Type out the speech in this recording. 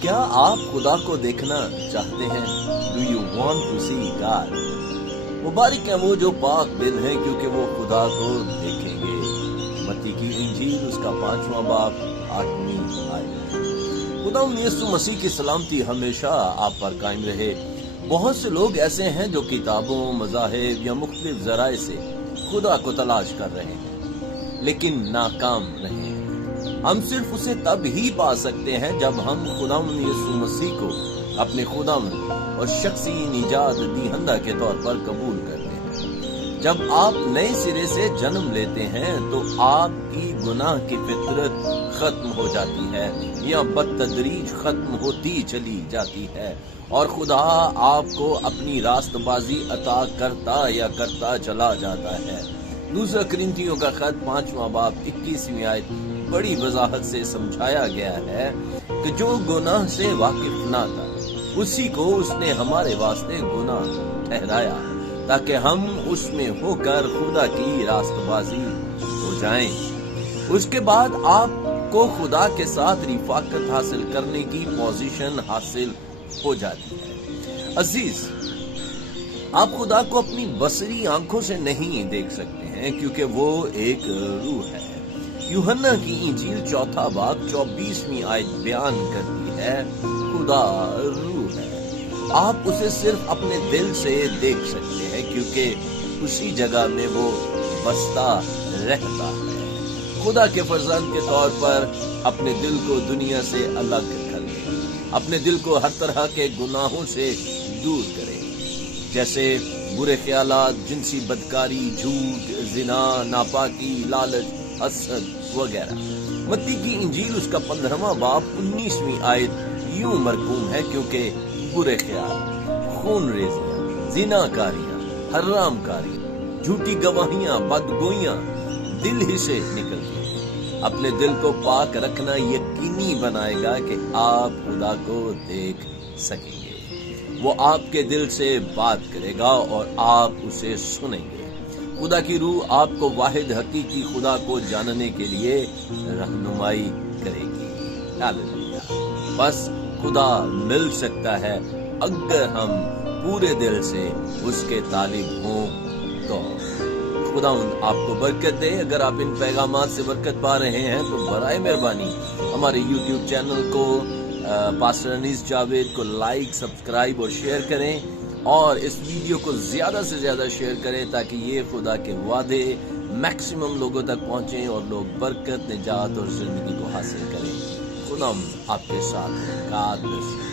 کیا آپ خدا کو دیکھنا چاہتے ہیں؟ Do you want to see God? مبارک ہیں وہ جو پاک دل ہیں کیونکہ وہ خدا کو دیکھیں گے۔ متی کی انجیل اس کا 5واں باب 8ویں آیت۔ خدا یسوع مسیح کی سلامتی ہمیشہ آپ پر قائم رہے۔ بہت سے لوگ ایسے ہیں جو کتابوں، مذاہب یا مختلف ذرائع سے خدا کو تلاش کر رہے ہیں لیکن ناکام رہے ہیں۔ ہم صرف اسے تب ہی پا سکتے ہیں جب ہم خداوند یسوع مسیح کو اپنے خداوند اور شخصی نجات دہندہ کے طور پر قبول کرتے ہیں۔ جب آپ نئے سرے سے جنم لیتے ہیں تو آپ کی گناہ کی فطرت ختم ہو جاتی ہے یا بتدریج ختم ہوتی چلی جاتی ہے اور خدا آپ کو اپنی راست بازی عطا کرتا چلا جاتا ہے۔ دوسرا کرنتھیوں کا خط 5واں باب 21ویں آیت بڑی وضاحت سے سمجھایا گیا ہے کہ جو گناہ سے واقف نہ تھا اسی کو اس نے ہمارے واسطے گناہ ٹھہرایا تاکہ ہم اس میں ہو کر خدا کی راست بازی ہو جائیں۔ اس کے بعد آپ کو خدا کے ساتھ رفاقت حاصل کرنے کی پوزیشن حاصل ہو جاتی ہے۔ عزیز، آپ خدا کو اپنی بصری آنکھوں سے نہیں دیکھ سکتے ہیں کیونکہ وہ ایک روح ہے۔ یوحنا کی انجیل 4 باب 24ویں آیت بیان کرتی ہے خدا روح ہے۔ آپ اسے صرف اپنے دل سے دیکھ سکتے ہیں کیونکہ اسی جگہ میں وہ بستا رہتا ہے۔ خدا کے فرزند کے طور پر اپنے دل کو دنیا سے الگ کر لیں۔ اپنے دل کو ہر طرح کے گناہوں سے دور کریں جیسے برے خیالات، جنسی بدکاری، جھوٹ، زنا، ناپاکی، لالچ، حسد وغیرہ۔ متی کی انجیل اس کا 15واں باب 19ویں آیت یوں مرقوم ہے کیونکہ برے خیال، خون ریزیاں، زنا کاریاں، حرام کاریاں، جھوٹی گواہیاں، بدگوئیاں دل ہی سے نکلتی ہیں۔ اپنے دل کو پاک رکھنا یقینی بنائے گا کہ آپ خدا کو دیکھ سکیں گے۔ وہ آپ کے دل سے بات کرے گا اور آپ اسے سنیں گے۔ خدا کی روح آپ کو واحد حقیقی خدا کو جاننے کے لیے رہنمائی کرے گی۔ ہاللیلویہ۔ بس خدا مل سکتا ہے اگر ہم پورے دل سے اس کے طالب ہوں تو۔ خدا آپ کو برکت دے۔ اگر آپ ان پیغامات سے برکت پا رہے ہیں تو برائے مہربانی ہمارے یوٹیوب چینل کو پاسٹر انیس جاوید کو لائک، سبسکرائب اور شیئر کریں اور اس ویڈیو کو زیادہ سے زیادہ شیئر کریں تاکہ یہ خدا کے وعدے میکسیمم لوگوں تک پہنچیں اور لوگ برکت، نجات اور زندگی کو حاصل کریں۔ خدا آپ کے ساتھ ہے۔ God bless you۔